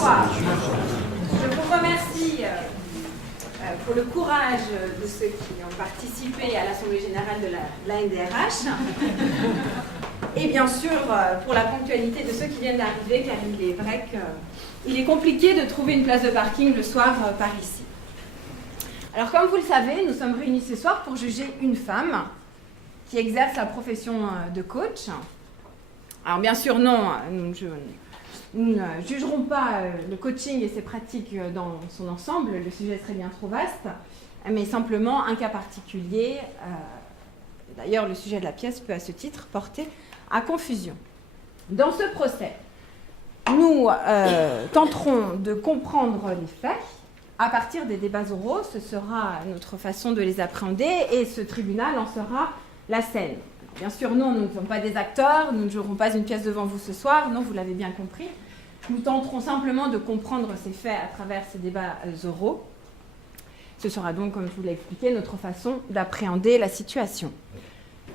Bonsoir. Je vous remercie pour le courage de ceux qui ont participé à l'Assemblée Générale de la NDRH et bien sûr pour la ponctualité de ceux qui viennent d'arriver, car il est vrai qu'il est compliqué de trouver une place de parking le soir par ici. Alors comme vous le savez, nous sommes réunis ce soir pour juger une femme qui exerce la profession de coach. Alors bien sûr non, nous ne jugerons pas le coaching et ses pratiques dans son ensemble, le sujet serait bien trop vaste, mais simplement un cas particulier. D'ailleurs, le sujet de la pièce peut à ce titre porter à confusion. Dans ce procès, nous tenterons de comprendre les faits à partir des débats oraux. Ce sera notre façon de les appréhender et ce tribunal en sera la scène. Bien sûr, non, nous ne sommes pas des acteurs, nous ne jouerons pas une pièce devant vous ce soir, non, vous l'avez bien compris. Nous tenterons simplement de comprendre ces faits à travers ces débats oraux. Ce sera donc, comme je vous l'ai expliqué, notre façon d'appréhender la situation.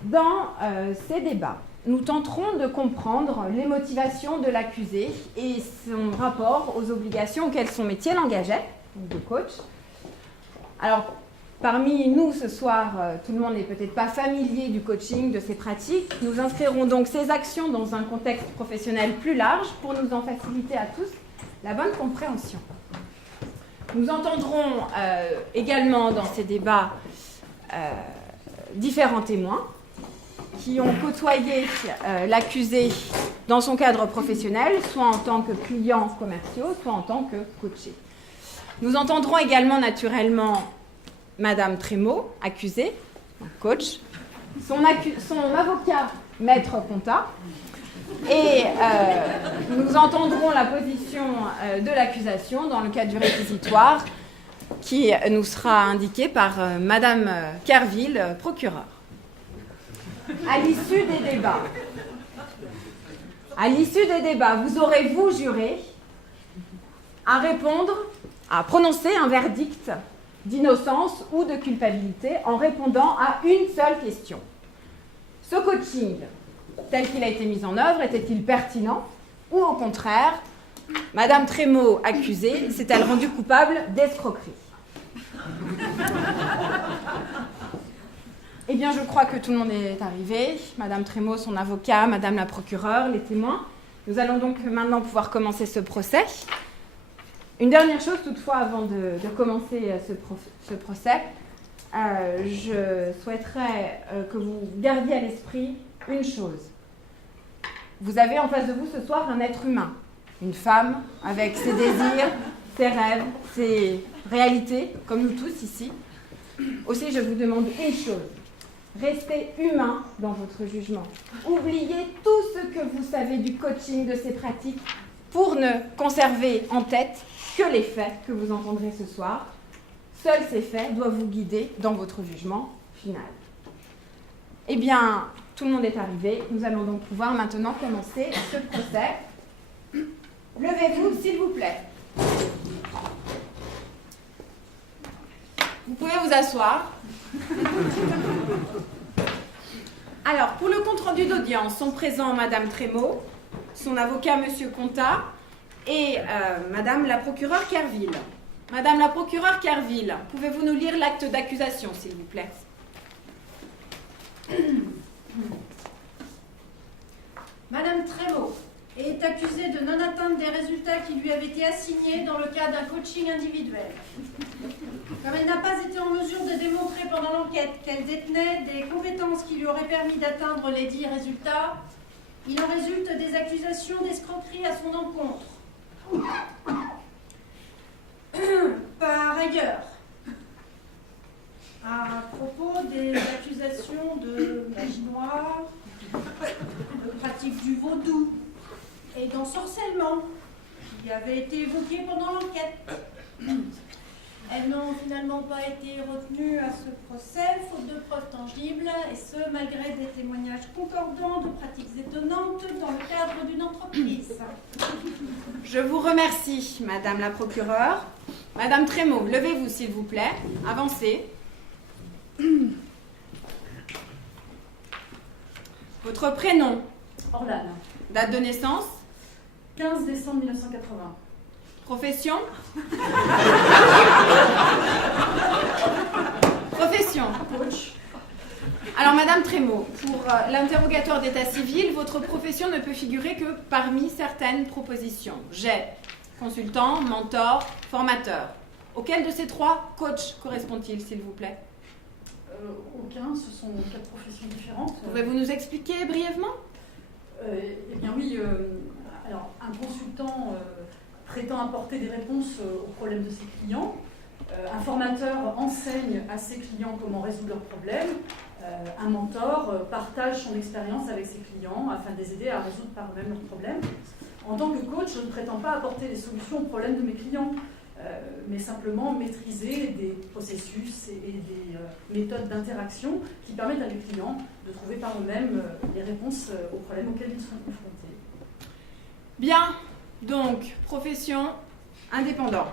Dans ces débats, nous tenterons de comprendre les motivations de l'accusé et son rapport aux obligations auxquelles son métier l'engageait, de coach. Alors, parmi nous, ce soir, tout le monde n'est peut-être pas familier du coaching, de ses pratiques. Nous inscrirons donc ces actions dans un contexte professionnel plus large pour nous en faciliter à tous la bonne compréhension. Nous entendrons également dans ces débats différents témoins qui ont côtoyé l'accusé dans son cadre professionnel, soit en tant que clients commerciaux, soit en tant que coachés. Nous entendrons également naturellement Madame Trémaux, accusée, coach, son avocat, maître Contat, et nous entendrons la position de l'accusation dans le cadre du réquisitoire qui nous sera indiqué par Madame Kerville, procureure. À l'issue des débats, vous aurez, vous, juré, à répondre, à prononcer un verdict d'innocence ou de culpabilité en répondant à une seule question. Ce coaching, tel qu'il a été mis en œuvre, était-il pertinent ou au contraire, Madame Trémaux, accusée, s'est-elle rendue coupable d'escroquerie? Eh bien, je crois que tout le monde est arrivé. Madame Trémaux, son avocat, Madame la procureure, les témoins. Nous allons donc maintenant pouvoir commencer ce procès. Une dernière chose toutefois avant de commencer ce procès, je souhaiterais que vous gardiez à l'esprit une chose. Vous avez en face de vous ce soir un être humain, une femme avec ses désirs, ses rêves, ses réalités, comme nous tous ici. Aussi, je vous demande une chose. Restez humain dans votre jugement. Oubliez tout ce que vous savez du coaching, de ses pratiques, pour ne conserver en tête que les faits que vous entendrez ce soir. Seuls ces faits doivent vous guider dans votre jugement final. Eh bien, tout le monde est arrivé. Nous allons donc pouvoir maintenant commencer ce procès. Levez-vous, s'il vous plaît. Vous pouvez vous asseoir. Alors, pour le compte-rendu d'audience, sont présents Madame Trémaux, son avocat Monsieur Contat et Madame la procureure Kerville. Madame la procureure Kerville, pouvez-vous nous lire l'acte d'accusation, s'il vous plaît? Madame Trémaux est accusée de non-atteinte des résultats qui lui avaient été assignés dans le cadre d'un coaching individuel. Comme elle n'a pas été en mesure de démontrer pendant l'enquête qu'elle détenait des compétences qui lui auraient permis d'atteindre les dits résultats, il en résulte des accusations d'escroquerie à son encontre. Par ailleurs, à propos des accusations de magie noire, de pratique du vaudou et d'ensorcellement qui avaient été évoquées pendant l'enquête, elles n'ont finalement pas été retenues à ce procès, faute de preuves tangibles, et ce, malgré des témoignages concordants de pratiques étonnantes dans le cadre d'une entreprise. Je vous remercie, Madame la procureure. Madame Trémaux, levez-vous, s'il vous plaît. Avancez. Votre prénom? Orlane. Date de naissance? 15 décembre 1980. Profession. Profession. Coach. Alors, Madame Trémaud, pour l'interrogatoire d'état civil, votre profession ne peut figurer que parmi certaines propositions. J'ai consultant, mentor, formateur. Auquel de ces 3 coachs correspond-il, s'il vous plaît? Aucun, ce sont 4 professions différentes. Pouvez-vous nous expliquer brièvement? Eh bien oui, alors un consultant prétend apporter des réponses aux problèmes de ses clients. Un formateur enseigne à ses clients comment résoudre leurs problèmes. Un mentor partage son expérience avec ses clients afin de les aider à résoudre par eux-mêmes leurs problèmes. En tant que coach, je ne prétends pas apporter des solutions aux problèmes de mes clients, mais simplement maîtriser des processus et des méthodes d'interaction qui permettent à mes clients de trouver par eux-mêmes les réponses aux problèmes auxquels ils sont confrontés. Bien, donc, profession, indépendant.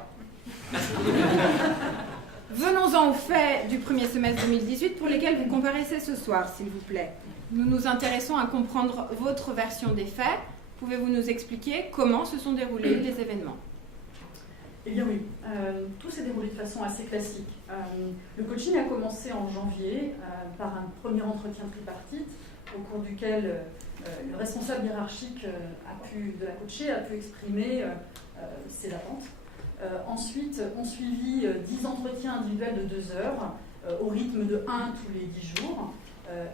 Venons-en aux faits du premier semestre 2018 pour lesquels vous comparaissez ce soir, s'il vous plaît. Nous nous intéressons à comprendre votre version des faits. Pouvez-vous nous expliquer comment se sont déroulés les événements? Eh bien oui, tout s'est déroulé de façon assez classique. Le coaching a commencé en janvier par un premier entretien tripartite au cours duquel le responsable hiérarchique de la coachée a pu exprimer ses attentes. Ensuite, ont suivi 10 entretiens individuels de 2 heures au rythme de 1 tous les 10 jours.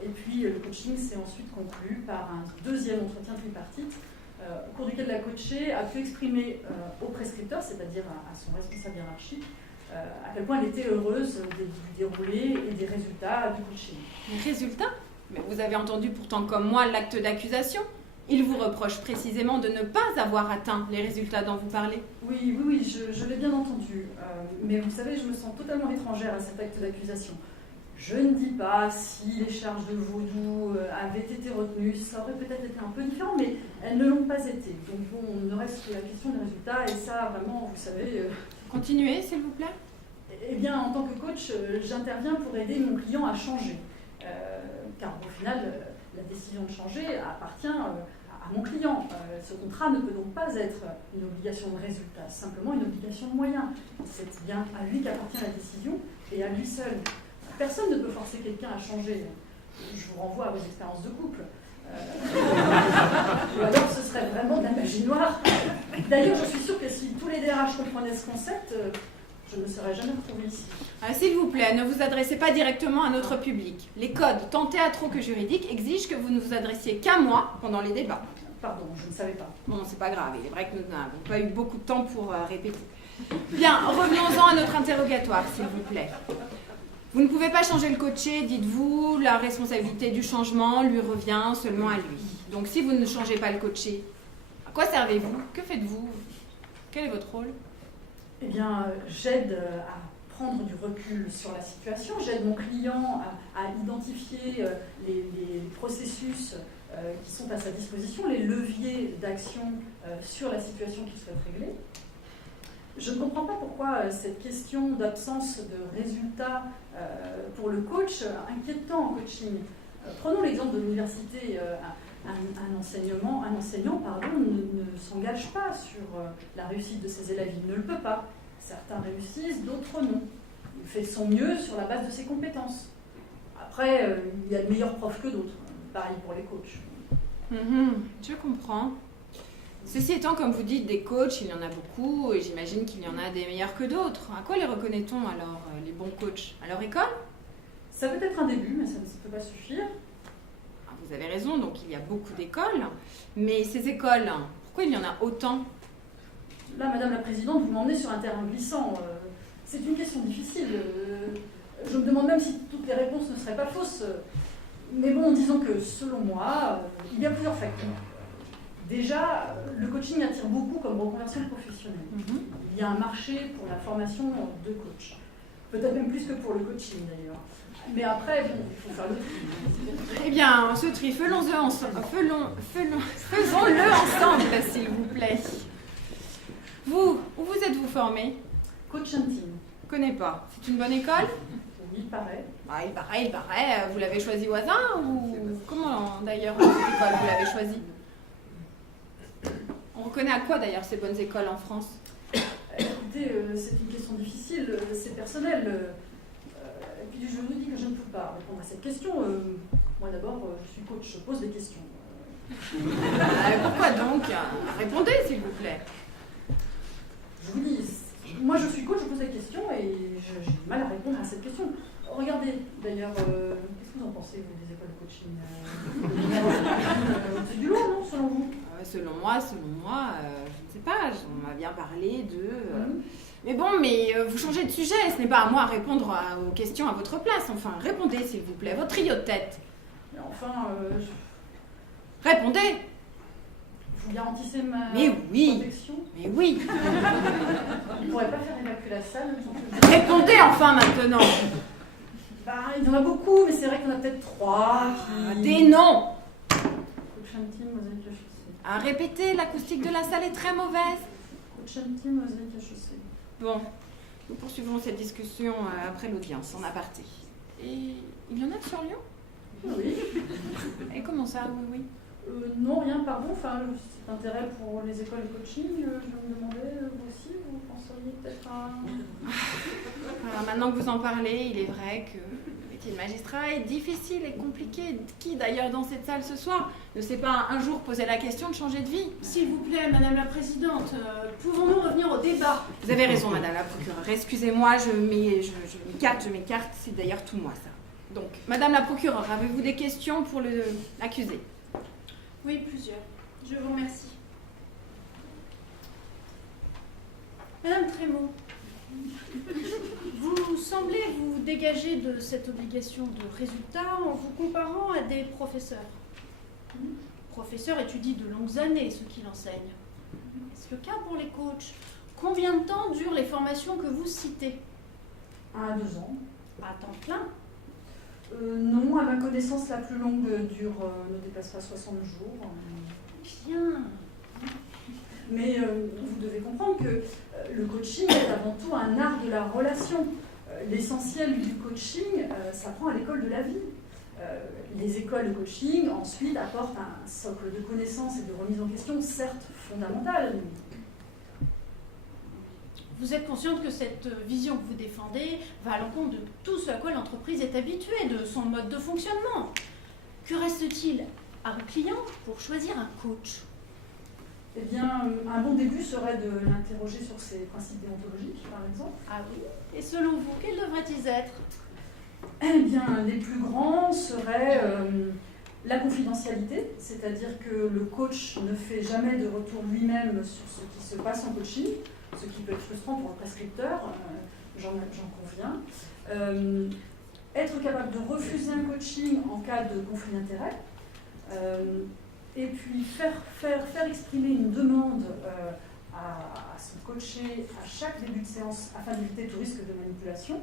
Et puis le coaching s'est ensuite conclu par un deuxième entretien tripartite au cours duquel la coachée a pu exprimer au prescripteur, c'est-à-dire à son responsable hiérarchique, à quel point elle était heureuse du déroulé et des résultats du coaching. Les résultats? Mais vous avez entendu pourtant comme moi l'acte d'accusation. Il vous reproche précisément de ne pas avoir atteint les résultats dont vous parlez. Oui, je l'ai bien entendu. Mais vous savez, je me sens totalement étrangère à cet acte d'accusation. Je ne dis pas si les charges de vaudou avaient été retenues, ça aurait peut-être été un peu différent, mais elles ne l'ont pas été. Donc bon, on ne reste que la question des résultats, et ça, vraiment, vous savez... Continuez, s'il vous plaît. Eh bien, en tant que coach, j'interviens pour aider mon client à changer. Car au final, la décision de changer appartient à mon client. Ce contrat ne peut donc pas être une obligation de résultat, simplement une obligation de moyens. C'est bien à lui qu'appartient la décision, et à lui seul. Personne ne peut forcer quelqu'un à changer. Je vous renvoie à vos expériences de couple. Ou alors ce serait vraiment de la magie noire. D'ailleurs, je suis sûre que si tous les DRH comprenaient ce concept, je ne me serais jamais retrouvée ici. S'il vous plaît, ne vous adressez pas directement à notre public. Les codes, tant théâtraux que juridiques, exigent que vous ne vous adressiez qu'à moi pendant les débats. Pardon, je ne savais pas. Bon, c'est pas grave, il est vrai que nous n'avons pas eu beaucoup de temps pour répéter. Bien, revenons-en à notre interrogatoire, s'il vous plaît. Vous ne pouvez pas changer le coaché, dites-vous, la responsabilité du changement lui revient seulement à lui. Donc si vous ne changez pas le coaché, à quoi servez-vous? Que faites-vous? Quel est votre rôle? Eh bien, j'aide à prendre du recul sur la situation, j'aide mon client à identifier les processus qui sont à sa disposition, les leviers d'action sur la situation qu'il souhaite régler. Je ne comprends pas pourquoi cette question d'absence de résultats pour le coach inquiète tant en coaching. Prenons l'exemple de l'université. Un enseignant ne s'engage pas sur la réussite de ses élèves. Il ne le peut pas. Certains réussissent, d'autres non. Il fait de son mieux sur la base de ses compétences. Après, il y a de meilleurs profs que d'autres. Pareil pour les coachs. Je comprends. Ceci étant, comme vous dites, des coachs, il y en a beaucoup, et j'imagine qu'il y en a des meilleurs que d'autres. À quoi les reconnaît-on alors, les bons coachs? À leur école? Ça peut être un début, mais ça ne peut pas suffire. Vous avez raison, donc il y a beaucoup d'écoles. Mais ces écoles, pourquoi il y en a autant? Là, Madame la Présidente, vous m'emmenez sur un terrain glissant. C'est une question difficile. Je me demande même si toutes les réponses ne seraient pas fausses. Mais bon, disons que, selon moi, il y a plusieurs facteurs. Déjà, le coaching attire beaucoup comme reconversion professionnelle. Il y a un marché pour la formation de coach. Peut-être même plus que pour le coaching, d'ailleurs. Mais après, bon, il faut faire le tri. Eh bien, ce tri, faisons-le ensemble, s'il vous plaît. Vous, où vous êtes-vous formé? Coach Team. Je connais pas. C'est une bonne école? Oui, il paraît. Il paraît. Vous l'avez choisi au hasard ou comment d'ailleurs cette école vous l'avez choisie? On reconnaît à quoi d'ailleurs ces bonnes écoles en France? écoutez, c'est une question difficile, c'est personnel. Et puis je vous dis que je ne peux pas répondre à cette question. Moi d'abord, je suis coach, je pose des questions. Pourquoi donc? Répondez, s'il vous plaît. Je vous dis, moi je suis coach, je pose des questions et j'ai du mal à répondre à cette question. Regardez, d'ailleurs, qu'est-ce que vous en pensez, vous, des écoles de coaching c'est du lourd, non, selon vous? Selon moi, je ne sais pas, on m'a bien parlé de... Mais bon, vous changez de sujet, ce n'est pas à moi à répondre aux questions à votre place. Enfin, répondez, s'il vous plaît, votre trio de tête. Mais enfin, Répondez. Vous garantissez ma protection? Mais oui. On ne pourrait pas faire évacuer la salle? Répondez enfin maintenant. Il y en a beaucoup, mais c'est vrai qu'il y en a peut-être 3 qui... Des noms. Coach intime, mosaïque à chaussée. À répéter, l'acoustique de la salle est très mauvaise. Coach intime, mosaïque à chaussée. Bon, nous poursuivrons cette discussion après l'audience, en aparté. Et il y en a sur Lyon? Oui. Et comment ça, oui? Non, rien, pardon. Enfin, c'est intérêt pour les écoles de coaching. Je me demandais, vous aussi, vous penseriez peut-être à... Alors, maintenant que vous en parlez, il est vrai que le métier de magistrat est difficile et compliqué. Qui, d'ailleurs, dans cette salle ce soir, ne s'est pas un jour posé la question de changer de vie? S'il vous plaît, Madame la Présidente, pouvons-nous revenir au débat? Vous avez raison, Madame la procureure. Excusez-moi, je m'écarte. C'est d'ailleurs tout moi, ça. Donc, Madame la procureure, avez-vous des questions pour l'accusé? Oui, plusieurs. Je vous remercie. Madame Trémaux, vous semblez vous dégager de cette obligation de résultat en vous comparant à des professeurs. Professeurs étudient de longues années ce qu'il enseigne. Est-ce le cas pour les coachs? Combien de temps durent les formations que vous citez? 1 à 2 ans. À temps plein? Non, à ma connaissance, la plus longue ne dépasse pas 60 jours. Bien. Mais vous devez comprendre que le coaching est avant tout un art de la relation. L'essentiel du coaching s'apprend à l'école de la vie. Les écoles de coaching, ensuite, apportent un socle de connaissances et de remise en question, certes fondamentale. Vous êtes consciente que cette vision que vous défendez va à l'encontre de tout ce à quoi l'entreprise est habituée, de son mode de fonctionnement. Que reste-t-il à un client pour choisir un coach? Eh bien, un bon début serait de l'interroger sur ses principes déontologiques, par exemple. Ah oui. Et selon vous, quels devraient-ils être? Eh bien, les plus grands seraient la confidentialité, c'est-à-dire que le coach ne fait jamais de retour lui-même sur ce qui se passe en coaching, ce qui peut être frustrant pour le prescripteur, j'en conviens. Être capable de refuser un coaching en cas de conflit d'intérêts. Et puis faire exprimer une demande à son coaché à chaque début de séance afin d'éviter tout risque de manipulation.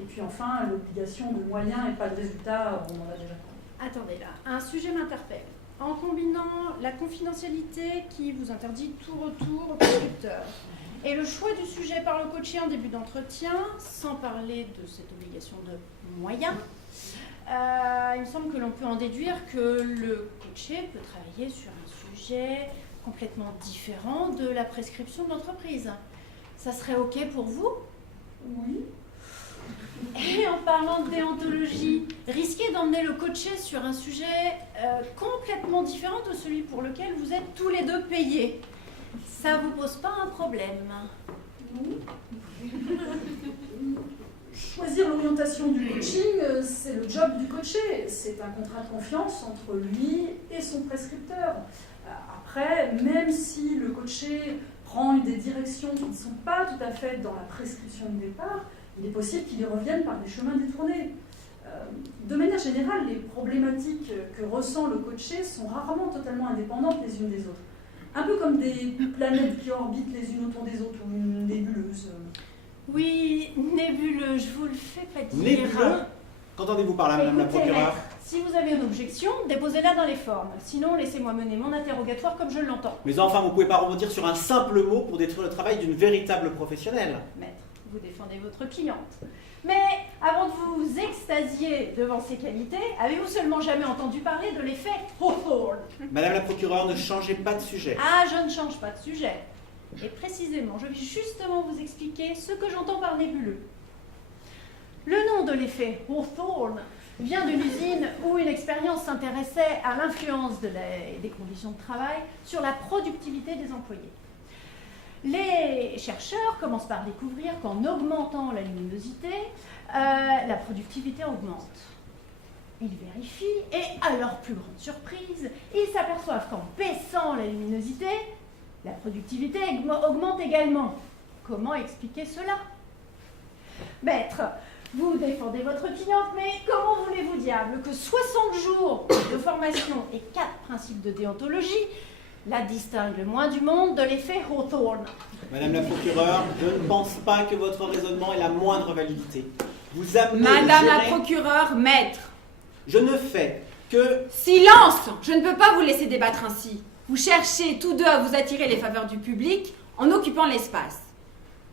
Et puis enfin, l'obligation de moyens et pas de résultats, on en a déjà parlé. Attendez là, un sujet m'interpelle. En combinant la confidentialité qui vous interdit tout retour au prescripteur et le choix du sujet par le coaché en début d'entretien, sans parler de cette obligation de moyens, il me semble que l'on peut en déduire que le coaché peut travailler sur un sujet complètement différent de la prescription de l'entreprise. Ça serait OK pour vous? Oui. Et en parlant de déontologie, risquer d'emmener le coaché sur un sujet complètement différent de celui pour lequel vous êtes tous les deux payés, ça vous pose pas un problème? Non. Choisir l'orientation du coaching, c'est le job du coaché. C'est un contrat de confiance entre lui et son prescripteur. Après, même si le coaché prend des directions qui ne sont pas tout à fait dans la prescription de départ, il est possible qu'il y revienne par des chemins détournés. De manière générale, les problématiques que ressent le coaché sont rarement totalement indépendantes les unes des autres. Un peu comme des planètes qui orbitent les unes autour des autres, ou une nébuleuse. Oui, nébuleux, je vous le fais pas dire. Nébuleux? Qu'entendez-vous par là, Madame la Écoutez, procureure? maître, si vous avez une objection, déposez-la dans les formes. Sinon, laissez-moi mener mon interrogatoire comme je l'entends. Mais enfin, vous ne pouvez pas rebondir sur un simple mot pour détruire le travail d'une véritable professionnelle. Maître, vous défendez votre cliente. Mais avant de vous extasier devant ses qualités, avez-vous seulement jamais entendu parler de l'effet Hawthorne? Madame la procureure, ne changez pas de sujet. Ah, je ne change pas de sujet. Et précisément, je vais justement vous expliquer ce que j'entends par nébuleux. Le nom de l'effet Hawthorne vient d'une usine où une expérience s'intéressait à l'influence des conditions de travail sur la productivité des employés. Les chercheurs commencent par découvrir qu'en augmentant la luminosité, la productivité augmente. Ils vérifient et, à leur plus grande surprise, ils s'aperçoivent qu'en baissant la luminosité, la productivité augmente également. Comment expliquer cela? Maître, vous défendez votre cliente, mais comment voulez-vous, diable, que 60 jours de formation et 4 principes de déontologie la distinguent le moins du monde de l'effet Hawthorne? Madame la procureure, je ne pense pas que votre raisonnement ait la moindre validité. Vous amenez Madame la procureure, maître. Je ne fais que... Silence! Je ne peux pas vous laisser débattre ainsi. Vous cherchez tous deux à vous attirer les faveurs du public en occupant l'espace.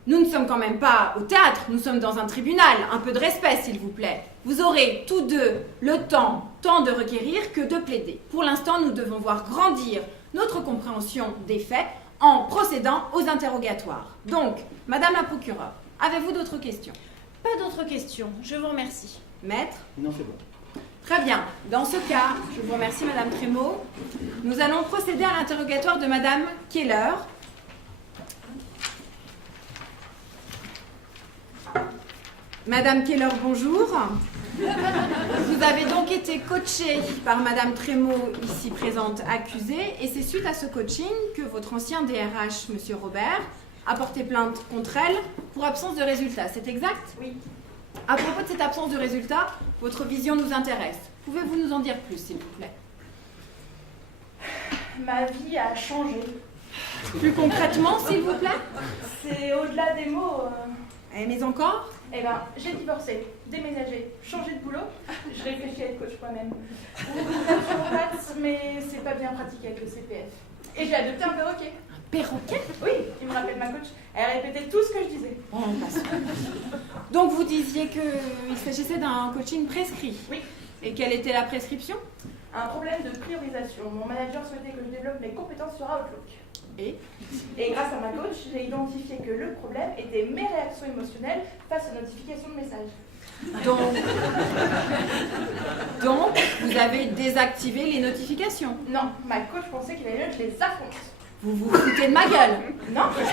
Nous ne sommes quand même pas au théâtre, nous sommes dans un tribunal. Un peu de respect, s'il vous plaît. Vous aurez tous deux le temps, tant de requérir que de plaider. Pour l'instant, nous devons voir grandir notre compréhension des faits en procédant aux interrogatoires. Donc, Madame la procureure, avez-vous d'autres questions? Pas d'autres questions, je vous remercie. Maître? Non, c'est bon. Très bien. Dans ce cas, je vous remercie Madame Trémaud. Nous allons procéder à l'interrogatoire de Madame Keller. Madame Keller, bonjour. Vous avez donc été coachée par Madame Trémaud, ici présente accusée, et c'est suite à ce coaching que votre ancien DRH, Monsieur Robert, a porté plainte contre elle pour absence de résultats. C'est exact? Oui. À propos de cette absence de résultats, votre vision nous intéresse. Pouvez-vous nous en dire plus, s'il vous plaît? Ma vie a changé. Plus concrètement, s'il vous plaît? C'est au-delà des mots. Mais encore? Eh ben, j'ai divorcé, déménagé, changé de boulot. Je réfléchis à être coach moi-même. Naturopathe, mais c'est pas bien pratiqué avec le CPF. Et j'ai adopté un perroquet. Un perroquet? Oui, il me rappelle ma coach. Elle répétait tout ce que je disais. Bon, on passe. Donc vous disiez qu'il s'agissait d'un coaching prescrit? Oui. Et quelle était la prescription? Un problème de priorisation. Mon manager souhaitait que je développe mes compétences sur Outlook. Et grâce à ma coach, j'ai identifié que le problème était mes réactions émotionnelles face aux notifications de messages. Donc, vous avez désactivé les notifications? Non, ma coach pensait qu'il allait mieux que je les affronte. Vous vous foutez de ma gueule? Non, c'est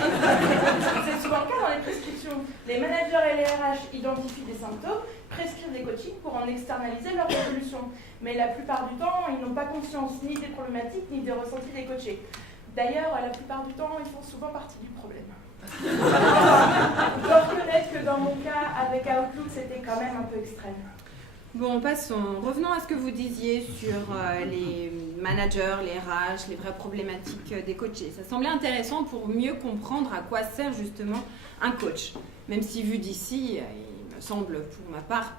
souvent le cas dans les prescriptions. Les managers et les RH identifient des symptômes, prescrivent des coachings pour en externaliser leur résolution. Mais la plupart du temps, ils n'ont pas conscience ni des problématiques ni des ressentis des coachés. D'ailleurs, la plupart du temps, ils font souvent partie du problème. Je dois reconnaître que dans mon cas, avec Outlook, c'était quand même un peu extrême. Bon, passons. Revenons à ce que vous disiez sur les managers, les RH, les vraies problématiques des coachés. Ça semblait intéressant pour mieux comprendre à quoi sert justement un coach. Même si vu d'ici, il me semble pour ma part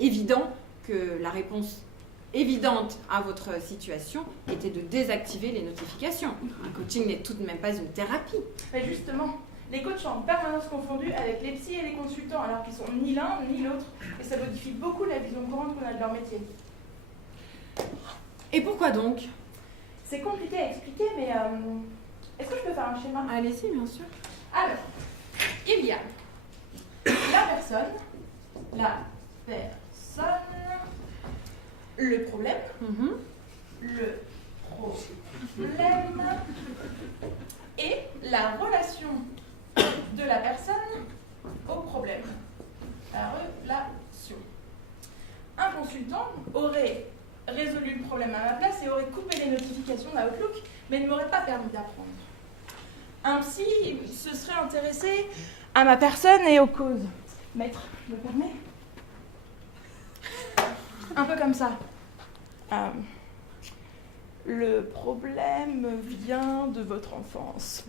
évident que la réponse évidente à votre situation était de désactiver les notifications. Un coaching n'est tout de même pas une thérapie. Mais justement, les coachs sont en permanence confondus avec les psys et les consultants, alors qu'ils sont ni l'un ni l'autre. Et ça modifie beaucoup la vision courante qu'on a de leur métier. Et pourquoi donc? C'est compliqué à expliquer, mais est-ce que je peux faire un schéma? Allez-y, bien sûr. Alors, il y a la personne, le problème, le problème et la relation de la personne au problème. La relation. Un consultant aurait résolu le problème à ma place et aurait coupé les notifications d'Outlook, mais ne m'aurait pas permis d'apprendre. Un psy se serait intéressé à ma personne et aux causes. Maître, me permet? Un peu comme ça. Le problème vient de votre enfance.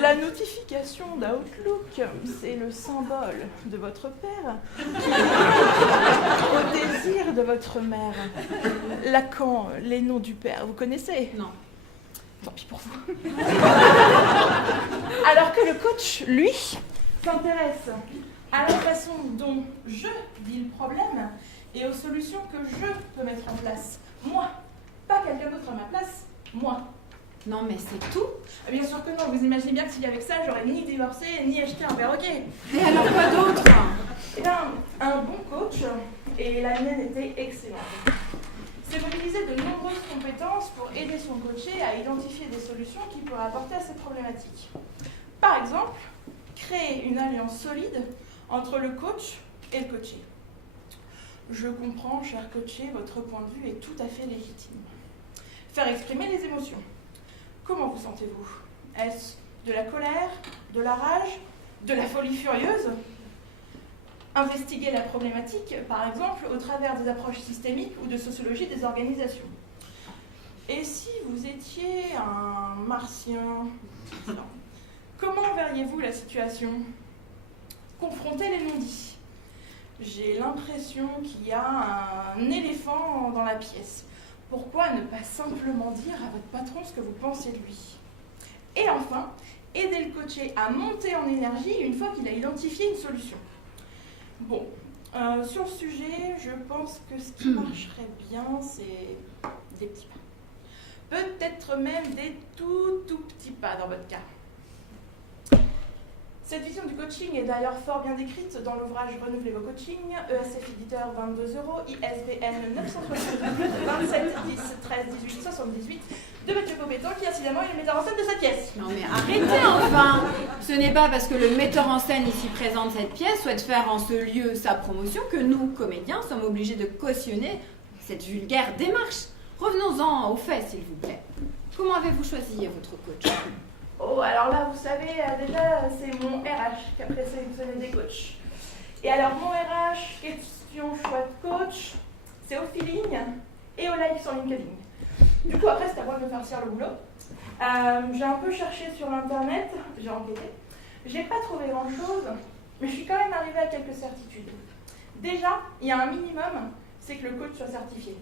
La notification d'Outlook, c'est le symbole de votre père au désir de votre mère. Lacan, les noms du père, vous connaissez? Non. Tant pis pour vous. Alors que le coach, lui, s'intéresse à la façon dont je vis le problème et aux solutions que je peux mettre en place. Moi, pas quelqu'un d'autre à ma place, moi. Non, mais c'est tout. Bien sûr que non, vous imaginez bien que s'il y avait que ça, j'aurais ni divorcé, ni acheté un perroquet. Et alors quoi d'autre? Eh bien, un bon coach, et la mienne était excellente. C'est mobiliser de nombreuses compétences pour aider son coaché à identifier des solutions qu'il pourrait apporter à ces problématiques. Par exemple, créer une alliance solide entre le coach et le coaché. Je comprends, cher coaché, votre point de vue est tout à fait légitime. Faire exprimer les émotions. Comment vous sentez-vous? Est-ce de la colère, de la rage, de la folie furieuse? Investiguer la problématique, par exemple, au travers des approches systémiques ou de sociologie des organisations. Et si vous étiez un martien, comment verriez-vous la situation? Confronter les non-dits. J'ai l'impression qu'il y a un éléphant dans la pièce. Pourquoi ne pas simplement dire à votre patron ce que vous pensez de lui? Et enfin, aider le coaché à monter en énergie une fois qu'il a identifié une solution. Bon, sur le sujet, je pense que ce qui marcherait bien, c'est des petits pas. Peut-être même des tout petits pas dans votre cas. Cette vision du coaching est d'ailleurs fort bien décrite dans l'ouvrage Renouvelez vos coachings, ESF éditeur 22 €, ISBN 960 27 10 13 18 78 de Mathieu Popétan, qui incidemment est le metteur en scène de cette pièce. Non mais arrêtez enfin! Ce n'est pas parce que le metteur en scène ici présent de cette pièce souhaite faire en ce lieu sa promotion que nous, comédiens, sommes obligés de cautionner cette vulgaire démarche. Revenons-en aux faits, s'il vous plaît. Comment avez-vous choisi votre coach? Oh, alors là, vous savez, déjà, c'est mon RH qui a présélectionné des coachs. Et alors, mon RH, question choix de coach, c'est au feeling et au like sur LinkedIn. Du coup, après, c'est à moi de me faire le boulot. J'ai un peu cherché sur Internet, j'ai enquêté. J'ai pas trouvé grand-chose, mais je suis quand même arrivée à quelques certitudes. Déjà, il y a un minimum, c'est que le coach soit certifié.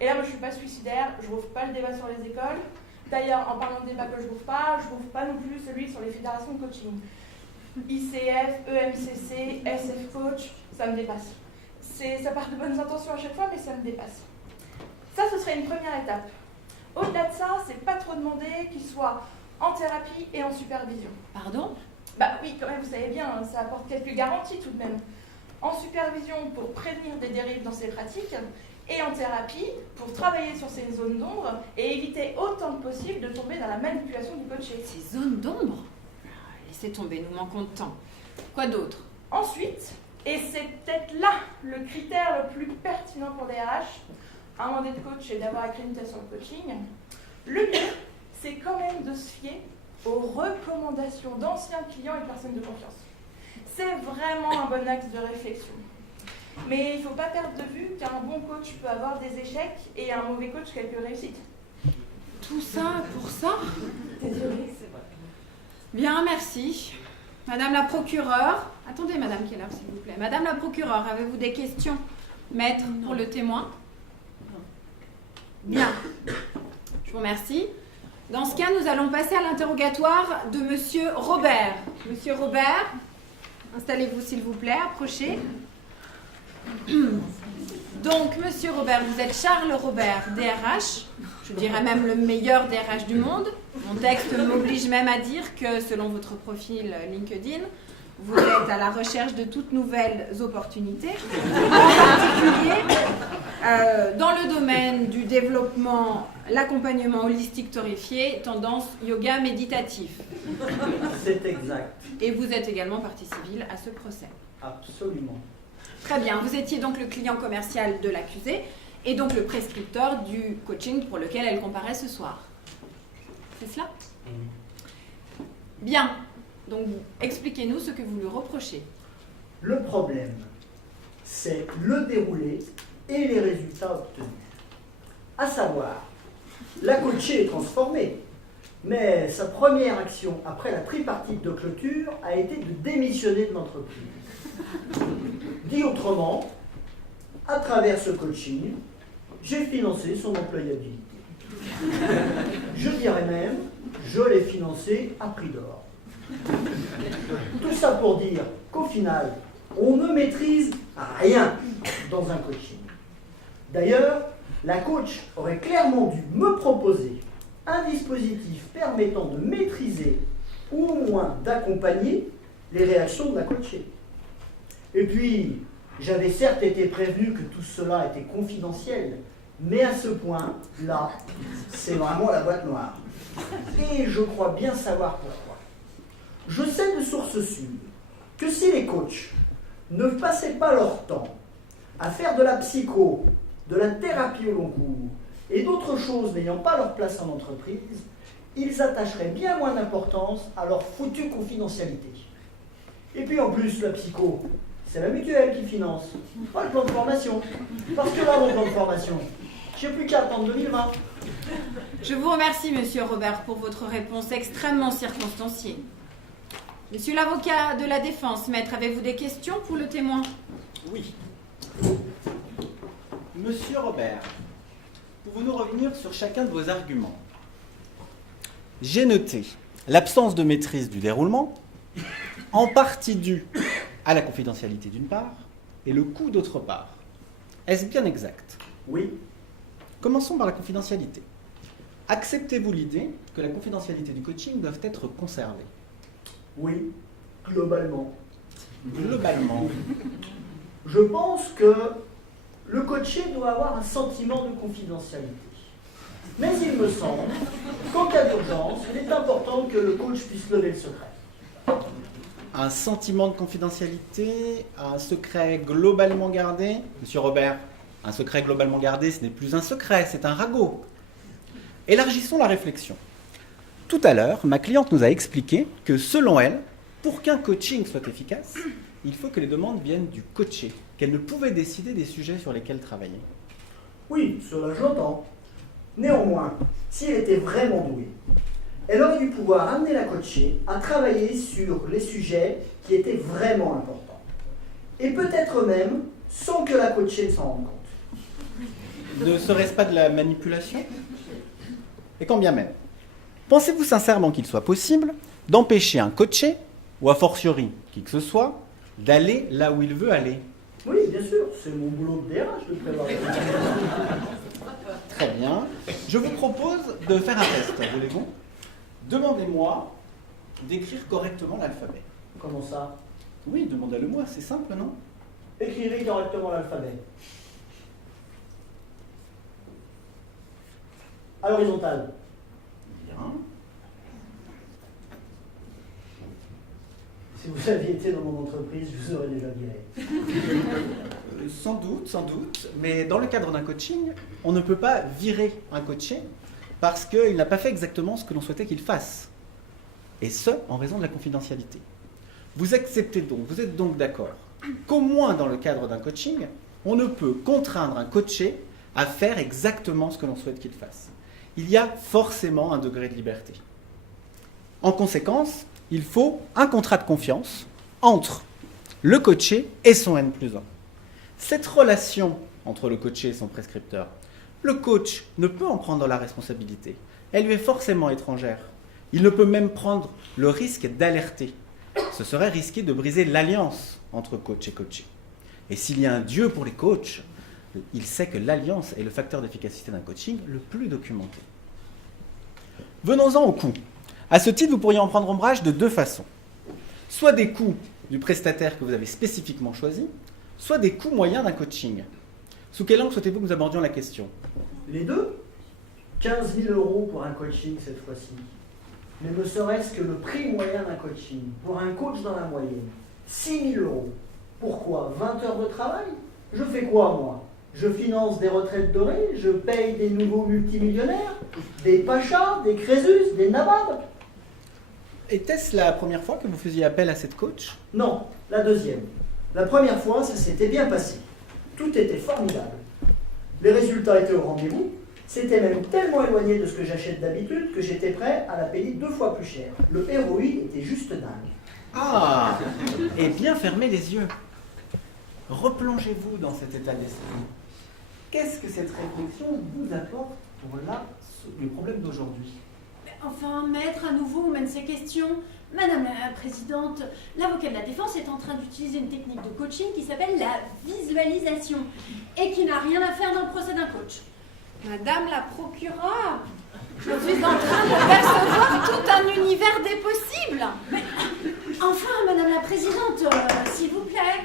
Et là, moi, je suis pas suicidaire, je rouvre pas le débat sur les écoles. D'ailleurs, en parlant de débat que je rouvre pas non plus celui sur les fédérations de coaching. ICF, EMCC, SF Coach, ça me dépasse. Ça part de bonnes intentions à chaque fois, mais ça me dépasse. Ça, ce serait une première étape. Au-delà de ça, c'est pas trop demandé qu'il soit en thérapie et en supervision. Pardon? Bah oui, quand même, vous savez bien, ça apporte quelques garanties tout de même. En supervision pour prévenir des dérives dans ses pratiques, et en thérapie pour travailler sur ces zones d'ombre et éviter autant que possible de tomber dans la manipulation du coaché. Ces zones d'ombre? Laissez tomber, nous manquons de temps. Quoi d'autre? Ensuite, et c'est peut-être là le critère le plus pertinent pour des RH, un mandat de coach et d'avoir accréditation de coaching, le mieux, c'est quand même de se fier aux recommandations d'anciens clients et personnes de confiance. C'est vraiment un bon axe de réflexion. Mais il ne faut pas perdre de vue qu'un bon coach peut avoir des échecs et un mauvais coach quelques réussites. Tout ça pour ça? Désolée, c'est vrai. Bien, merci. Madame la procureure, attendez Madame Keller, s'il vous plaît. Madame la procureure, avez-vous des questions, maître, pour le témoin? Bien. Je vous remercie. Dans ce cas, nous allons passer à l'interrogatoire de Monsieur Robert. Monsieur Robert, installez-vous s'il vous plaît, approchez. Donc, Monsieur Robert, vous êtes Charles Robert, DRH, je dirais même le meilleur DRH du monde. Mon texte m'oblige même à dire que, selon votre profil LinkedIn, vous êtes à la recherche de toutes nouvelles opportunités, en particulier dans le domaine du développement, l'accompagnement holistique torréfié, tendance yoga méditatif. C'est exact. Et vous êtes également partie civile à ce procès. Absolument. Très bien, vous étiez donc le client commercial de l'accusée et donc le prescripteur du coaching pour lequel elle comparaît ce soir. C'est cela? Bien, donc expliquez-nous ce que vous lui reprochez. Le problème, c'est le déroulé et les résultats obtenus. À savoir, la coachée est transformée, mais sa première action après la tripartite de clôture a été de démissionner de l'entreprise. Dit autrement, à travers ce coaching, j'ai financé son employabilité. Je dirais même, je l'ai financé à prix d'or. Tout ça pour dire qu'au final, on ne maîtrise rien dans un coaching. D'ailleurs, la coach aurait clairement dû me proposer un dispositif permettant de maîtriser ou au moins d'accompagner les réactions de la coachée. Et puis, j'avais certes été prévenu que tout cela était confidentiel, mais à ce point, là, c'est vraiment la boîte noire. Et je crois bien savoir pourquoi. Je sais de sources sûres que si les coachs ne passaient pas leur temps à faire de la psycho, de la thérapie au long cours et d'autres choses n'ayant pas leur place en entreprise, ils attacheraient bien moins d'importance à leur foutue confidentialité. Et puis en plus, la psycho, c'est la mutuelle qui finance, pas le plan de formation. Parce que là, mon plan de formation, j'ai plus qu'à attendre 2020. Je vous remercie, monsieur Robert, pour votre réponse extrêmement circonstanciée. Monsieur l'avocat de la défense, maître, avez-vous des questions pour le témoin? Oui. Monsieur Robert, pouvons-nous revenir sur chacun de vos arguments? J'ai noté l'absence de maîtrise du déroulement, en partie due à la confidentialité d'une part, et le coût d'autre part. Est-ce bien exact? Oui, Commençons par la confidentialité. Acceptez-vous l'idée que la confidentialité du coaching doit être conservée? oui, globalement. Globalement. Je pense que le coaché doit avoir un sentiment de confidentialité. Mais il me semble qu'en cas d'urgence, il est important que le coach puisse lever le secret. Un sentiment de confidentialité, un secret globalement gardé. Monsieur Robert, un secret globalement gardé, ce n'est plus un secret, c'est un ragot. Élargissons la réflexion. Tout à l'heure, ma cliente nous a expliqué que selon elle, pour qu'un coaching soit efficace, il faut que les demandes viennent du coaché, qu'elle ne pouvait décider des sujets sur lesquels travailler. Oui, cela j'entends. Néanmoins, si elle était vraiment douée, elle aurait dû pouvoir amener la coachée à travailler sur les sujets qui étaient vraiment importants. Et peut-être même sans que la coachée ne s'en rende compte. Ne serait-ce pas de la manipulation? Et quand bien même, pensez-vous sincèrement qu'il soit possible d'empêcher un coaché, ou a fortiori qui que ce soit, d'aller là où il veut aller? Oui, bien sûr, c'est mon boulot de DRH de prévoir. Très bien. Je vous propose de faire un test. Voulez-vous? Demandez-moi d'écrire correctement l'alphabet. Comment ça? Oui, demandez-le-moi, c'est simple, non? Écrivez correctement l'alphabet. À l'horizontale. Bien. Si vous aviez été dans mon entreprise, je vous aurais déjà viré. Sans doute, mais dans le cadre d'un coaching, on ne peut pas virer un coaché parce qu'il n'a pas fait exactement ce que l'on souhaitait qu'il fasse. Et ce, en raison de la confidentialité. Vous acceptez donc, vous êtes donc d'accord qu'au moins dans le cadre d'un coaching, on ne peut contraindre un coaché à faire exactement ce que l'on souhaite qu'il fasse. Il y a forcément un degré de liberté. En conséquence, il faut un contrat de confiance entre le coaché et son N+1. Cette relation entre le coaché et son prescripteur, le coach ne peut en prendre la responsabilité. Elle lui est forcément étrangère. Il ne peut même prendre le risque d'alerter. Ce serait risquer de briser l'alliance entre coach et coaché. Et s'il y a un Dieu pour les coachs, il sait que l'alliance est le facteur d'efficacité d'un coaching le plus documenté. Venons-en aux coûts. À ce titre, vous pourriez en prendre ombrage de deux façons. Soit des coûts du prestataire que vous avez spécifiquement choisi, soit des coûts moyens d'un coaching. Sous quel angle souhaitez-vous que nous abordions la question? Les deux? 15 000 € pour un coaching cette fois-ci. Mais ne serait-ce que le prix moyen d'un coaching pour un coach dans la moyenne, 6 000 €. Pourquoi? 20 heures de travail? Je fais quoi moi? Je finance des retraites dorées, je paye des nouveaux multimillionnaires, des Pachas, des Crésus, des Nabab? Était-ce la première fois que vous faisiez appel à cette coach? Non, la deuxième. La première fois, ça s'était bien passé. Tout était formidable. Les résultats étaient au rendez-vous. C'était même tellement éloigné de ce que j'achète d'habitude que j'étais prêt à la payer 2 fois plus cher. Le ROI était juste dingue. Ah! Et bien fermez les yeux. Replongez-vous dans cet état d'esprit. Qu'est-ce que cette réflexion vous apporte pour le problème d'aujourd'hui? Enfin, maître, à nouveau, on mène ces questions. Madame la Présidente, l'avocat de la défense est en train d'utiliser une technique de coaching qui s'appelle la visualisation et qui n'a rien à faire dans le procès d'un coach. Madame la procureure, Je suis en train de percevoir tout un univers des possibles. Enfin, Madame la Présidente, s'il vous plaît.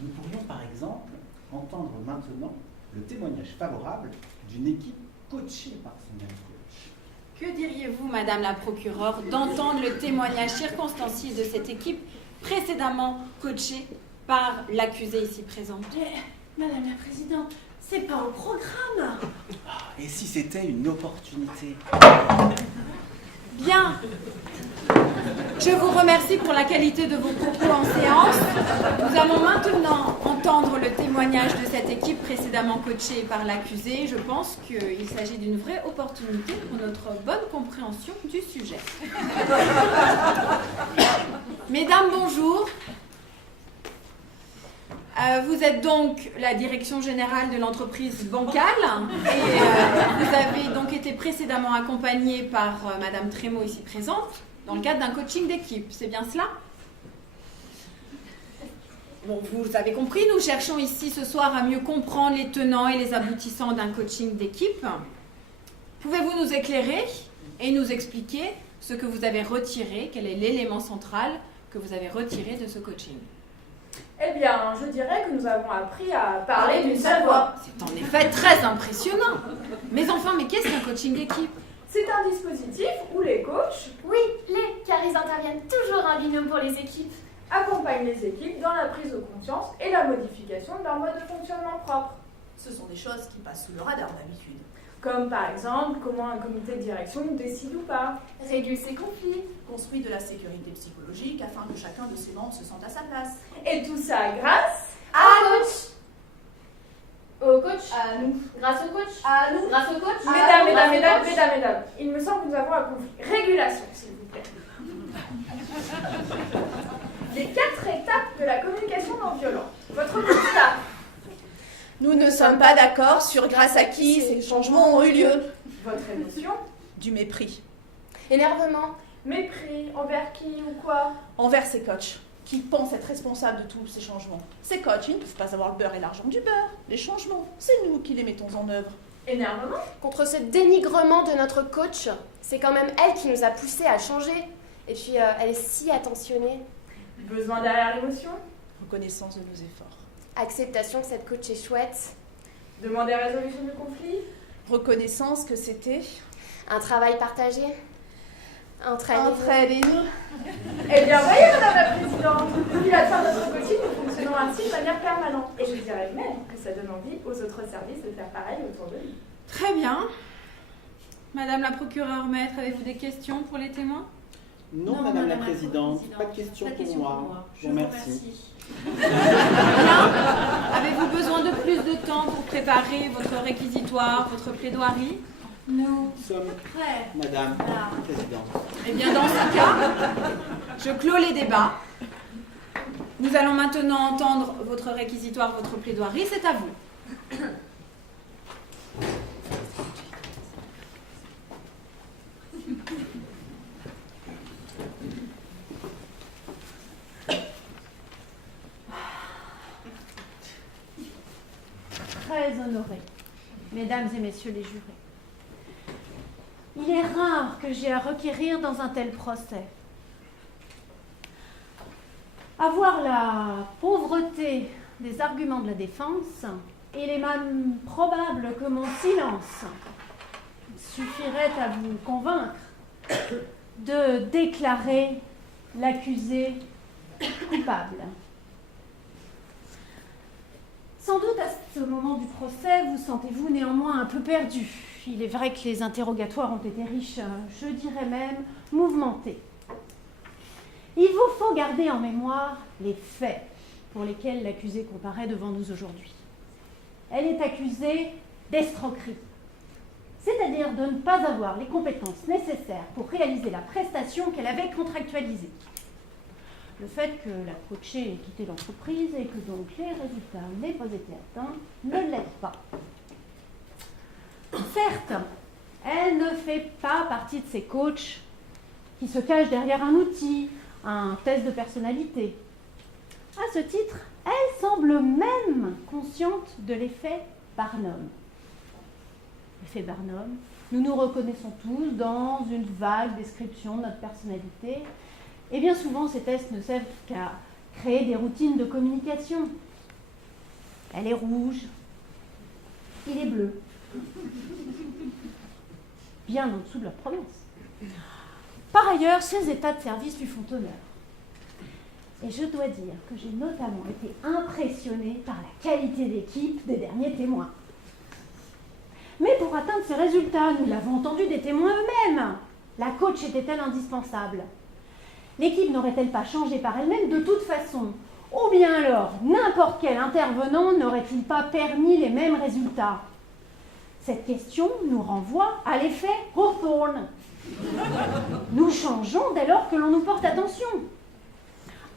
Nous pourrions par exemple entendre maintenant le témoignage favorable d'une équipe coachée par son même coach. Que diriez-vous, Madame la procureure, d'entendre le témoignage circonstancié de cette équipe précédemment coachée par l'accusé ici présent? Madame la Présidente, c'est pas au programme. Et si c'était une opportunité? Bien. Je vous remercie pour la qualité de vos propos en séance. Nous allons maintenant entendre le témoignage de cette équipe précédemment coachée par l'accusé. Je pense qu'il s'agit d'une vraie opportunité pour notre bonne compréhension du sujet. Mesdames, bonjour. Vous êtes donc la direction générale de l'entreprise bancale et vous avez donc été précédemment accompagnée par Madame Trémaud ici présente dans le cadre d'un coaching d'équipe, c'est bien cela? Bon, vous avez compris, nous cherchons ici ce soir à mieux comprendre les tenants et les aboutissants d'un coaching d'équipe. Pouvez-vous nous éclairer et nous expliquer ce que vous avez retiré, quel est l'élément central que vous avez retiré de ce coaching? Eh bien, je dirais que nous avons appris à parler d'une seule voix. C'est en effet très impressionnant. Mais enfin, qu'est-ce qu'un coaching d'équipe? C'est un dispositif où les coachs Oui, car ils interviennent toujours en binôme pour les équipes. accompagnent les équipes dans la prise de conscience et la modification de leur mode de fonctionnement propre. Ce sont des choses qui passent sous le radar d'habitude. Comme par exemple, comment un comité de direction décide ou pas. Régule ses conflits. Construit de la sécurité psychologique afin que chacun de ses membres se sente à sa place. Et tout ça grâce Au coach. À nous. Grâce au coach. À nous. Grâce au coach. Mesdames, il me semble que nous avons un conflit. Régulation, s'il vous plaît. Les 4 étapes de la communication non violente. Votre constat. Nous ne sommes pas d'accord sur grâce à qui ces changements ont eu lieu. Votre émotion. Du mépris. Énervement. Mépris. Envers qui ou quoi? Envers ces coachs qui pensent être responsables de tous ces changements. Ces coachs, ils ne peuvent pas avoir le beurre et l'argent du beurre. Les changements, c'est nous qui les mettons en œuvre. Énervement. Contre ce dénigrement de notre coach, c'est quand même elle qui nous a poussés à changer. Et puis, elle est si attentionnée. Besoin derrière l'émotion. Reconnaissance de nos efforts. Acceptation que cette coach est chouette. Demander résolution du conflit. Reconnaissance que c'était Un travail partagé. Entre elle et nous. Eh bien, voyez, Madame la Présidente, depuis la fin de notre coaching, nous fonctionnons ainsi de manière permanente. Et je dirais même que ça donne envie aux autres services de faire pareil autour de nous. Très bien. Madame la procureure maître, avez-vous des questions pour les témoins? Non, Madame la Présidente, pas de questions pour moi. Je vous remercie. Bien. Avez-vous besoin de plus de temps pour préparer votre réquisitoire, votre plaidoirie? Nous Sommes prêts. Madame la Présidente. Eh bien, dans ce cas, je clôt les débats. Nous allons maintenant entendre votre réquisitoire, votre plaidoirie. C'est à vous. Très honorée, mesdames et messieurs les jurés. Il est rare que j'ai à requérir dans un tel procès. Avoir la pauvreté des arguments de la défense, et il est même probable que mon silence suffirait à vous convaincre de déclarer l'accusé coupable. Sans doute à ce moment du procès, vous sentez-vous néanmoins un peu perdu. Il est vrai que les interrogatoires ont été riches, je dirais même mouvementés. Il vous faut garder en mémoire les faits pour lesquels l'accusée comparaît devant nous aujourd'hui. Elle est accusée d'escroquerie, c'est-à-dire de ne pas avoir les compétences nécessaires pour réaliser la prestation qu'elle avait contractualisée. Le fait que la coachée ait quitté l'entreprise et que donc les résultats n'aient pas été atteints ne l'aide pas. Certes, elle ne fait pas partie de ces coachs qui se cachent derrière un outil, un test de personnalité. À ce titre, elle semble même consciente de l'effet Barnum. L'effet Barnum, Nous nous reconnaissons tous dans une vague description de notre personnalité. Et bien souvent, ces tests ne servent qu'à créer des routines de communication. Elle est rouge, il est bleu. Bien en dessous de leur promesse. Par ailleurs, ces états de service lui font honneur. Et je dois dire que j'ai notamment été impressionnée par la qualité d'équipe des derniers témoins. Mais pour atteindre ces résultats, nous l'avons entendu des témoins eux-mêmes. La coach était-elle indispensable? L'équipe n'aurait-elle pas changé par elle-même de toute façon? Ou bien alors, n'importe quel intervenant n'aurait-il pas permis les mêmes résultats? Cette question nous renvoie à l'effet Hawthorne. Nous changeons dès lors que l'on nous porte attention.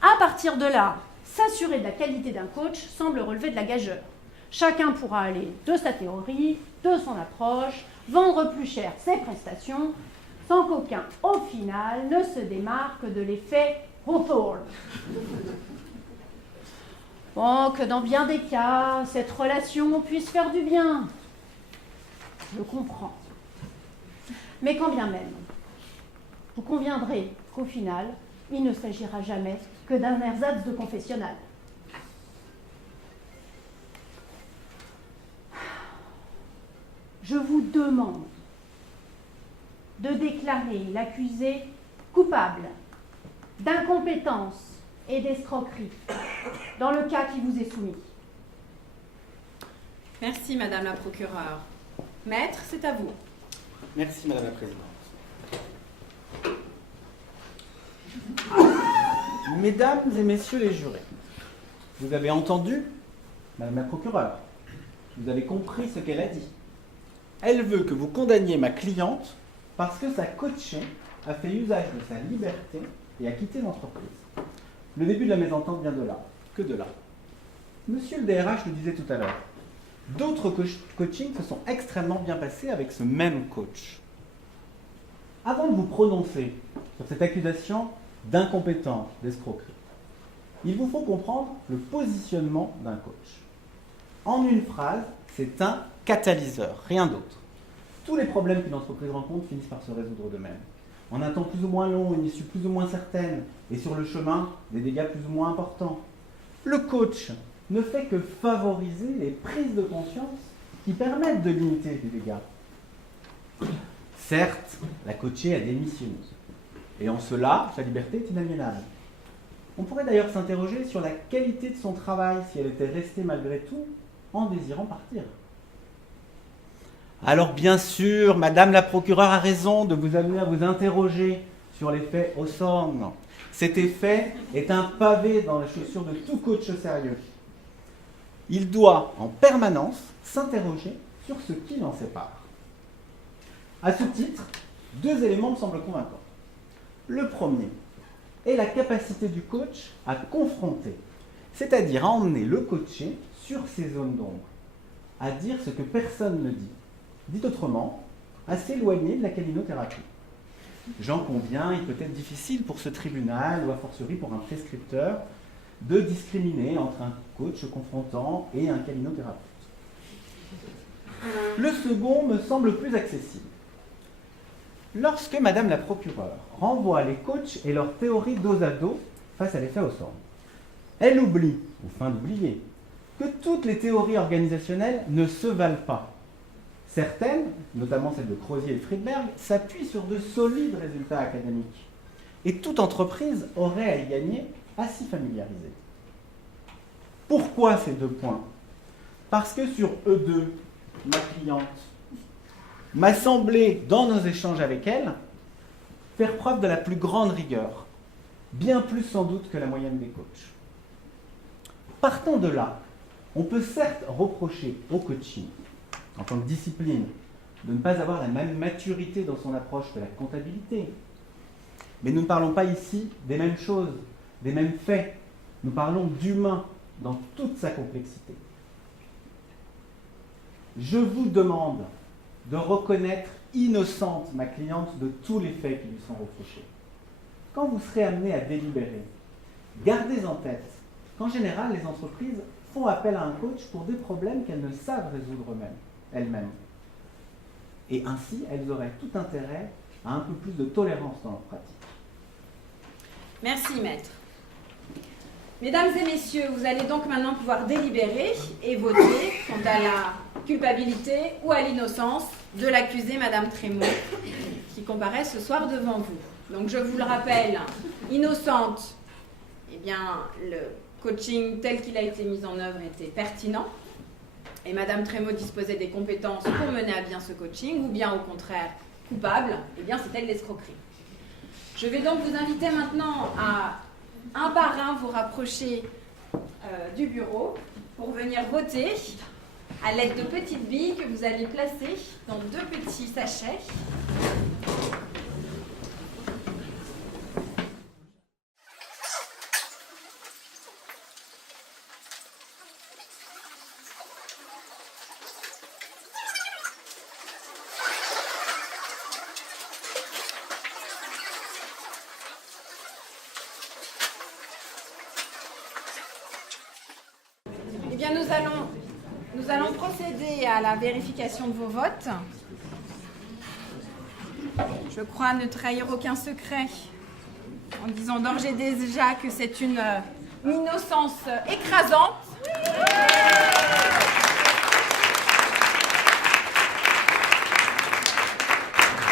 À partir de là, s'assurer de la qualité d'un coach semble relever de la gageure. Chacun pourra aller de sa théorie, de son approche, vendre plus cher ses prestations, sans qu'aucun, au final, ne se démarque de l'effet Hawthorne. Bon, que dans bien des cas, cette relation puisse faire du bien. Je comprends. Mais quand bien même, vous conviendrez qu'au final, il ne s'agira jamais que d'un ersatz de confessionnal. Je vous demande de déclarer l'accusé coupable d'incompétence et d'escroquerie dans le cas qui vous est soumis. Merci, Madame la procureure. Maître, c'est à vous. Merci, Madame la Présidente. Mesdames et messieurs les jurés, vous avez entendu Madame la procureure. Vous avez compris ce qu'elle a dit. Elle veut que vous condamniez ma cliente parce que sa coachée a fait usage de sa liberté et a quitté l'entreprise. Le début de la mésentente vient de là. Que de là. Monsieur le DRH le disait tout à l'heure. D'autres coachings se sont extrêmement bien passés avec ce même coach. Avant de vous prononcer sur cette accusation d'incompétence, d'escroquerie, il vous faut comprendre le positionnement d'un coach. En une phrase, c'est un catalyseur, rien d'autre. Tous les problèmes qu'une entreprise rencontre finissent par se résoudre d'eux-mêmes. En un temps plus ou moins long, une issue plus ou moins certaine, et sur le chemin, des dégâts plus ou moins importants. Le coach ne fait que favoriser les prises de conscience qui permettent de limiter les dégâts. Certes, la coachée a démissionné. Et en cela, sa liberté est inaliénable. On pourrait d'ailleurs s'interroger sur la qualité de son travail si elle était restée malgré tout en désirant partir. Alors bien sûr, Madame la procureure a raison de vous amener à vous interroger sur l'effet Hawthorne. Cet effet est un pavé dans la chaussure de tout coach sérieux. Il doit en permanence s'interroger sur ce qui l'en sépare. À ce titre, deux éléments me semblent convaincants. Le premier est la capacité du coach à confronter, c'est-à-dire à emmener le coaché sur ses zones d'ombre, à dire ce que personne ne dit. Dit autrement, à s'éloigner de la calinothérapie. J'en conviens, il peut être difficile pour ce tribunal, ou a fortiori pour un prescripteur, de discriminer entre un coach confrontant et un calinothérapeute. Le second me semble plus accessible. Lorsque Madame la procureure renvoie les coachs et leur théorie dos à dos face à l'effet Hawthorne, elle oublie, ou feint d'oublier, que toutes les théories organisationnelles ne se valent pas. Certaines, notamment celles de Crozier et Friedberg, s'appuient sur de solides résultats académiques. Et toute entreprise aurait à y gagner à s'y familiariser. Pourquoi ces deux points? Parce que sur eux deux, ma cliente m'a semblé, dans nos échanges avec elle, faire preuve de la plus grande rigueur, bien plus sans doute que la moyenne des coachs. Partant de là, on peut certes reprocher au coaching, en tant que discipline, de ne pas avoir la même maturité dans son approche que la comptabilité. Mais nous ne parlons pas ici des mêmes choses, des mêmes faits. Nous parlons d'humain dans toute sa complexité. Je vous demande de reconnaître innocente ma cliente de tous les faits qui lui sont reprochés. Quand vous serez amené à délibérer, gardez en tête qu'en général, les entreprises font appel à un coach pour des problèmes qu'elles ne savent résoudre elles-mêmes. Et ainsi, elles auraient tout intérêt à un peu plus de tolérance dans leur pratique. Merci, maître. Mesdames et messieurs, vous allez donc maintenant pouvoir délibérer et voter quant à la culpabilité ou à l'innocence de l'accusée, Madame Trémaux, qui comparaît ce soir devant vous. Donc, je vous le rappelle, innocente, eh bien, le coaching tel qu'il a été mis en œuvre était pertinent et Madame Trémaux disposait des compétences pour mener à bien ce coaching, ou bien au contraire, coupable, eh bien, c'était de l'escroquerie. Je vais donc vous inviter maintenant à un par un vous rapprocher du bureau pour venir voter à l'aide de petites billes que vous allez placer dans 2 petits sachets. Eh bien, nous allons procéder à la vérification de vos votes. Je crois ne trahir aucun secret en disant d'ores et déjà que c'est une innocence écrasante.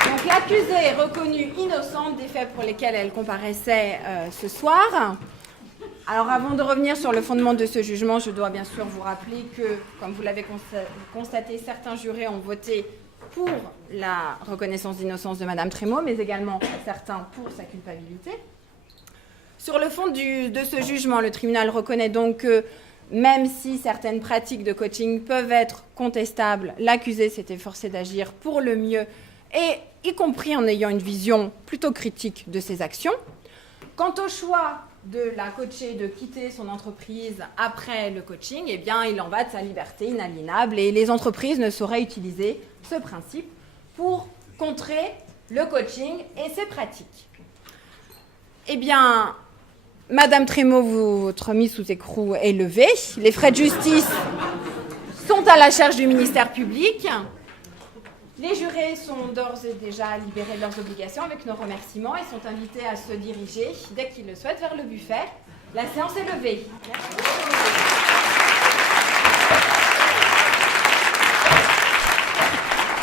Donc, l'accusée est reconnue innocente des faits pour lesquels elle comparaissait ce soir. Alors, avant de revenir sur le fondement de ce jugement, je dois bien sûr vous rappeler que, comme vous l'avez constaté, certains jurés ont voté pour la reconnaissance d'innocence de Madame Trémaux, mais également certains pour sa culpabilité. Sur le fond de ce jugement, le tribunal reconnaît donc que, même si certaines pratiques de coaching peuvent être contestables, l'accusé s'est efforcé d'agir pour le mieux, et y compris en ayant une vision plutôt critique de ses actions. Quant au choix de la coacher de quitter son entreprise après le coaching, eh bien, il en va de sa liberté inaliénable et les entreprises ne sauraient utiliser ce principe pour contrer le coaching et ses pratiques. Eh bien, Madame Trémaux, votre mise sous écrou est levée. Les frais de justice sont à la charge du ministère public. Les jurés sont d'ores et déjà libérés de leurs obligations avec nos remerciements et sont invités à se diriger, dès qu'ils le souhaitent, vers le buffet. La séance est levée.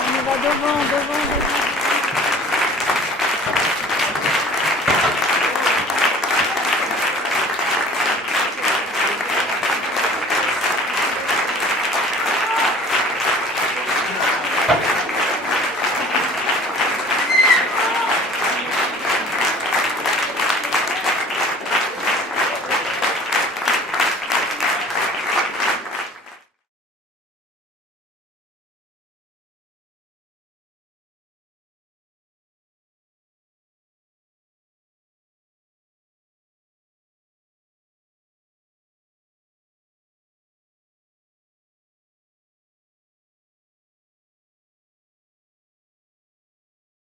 On va devant.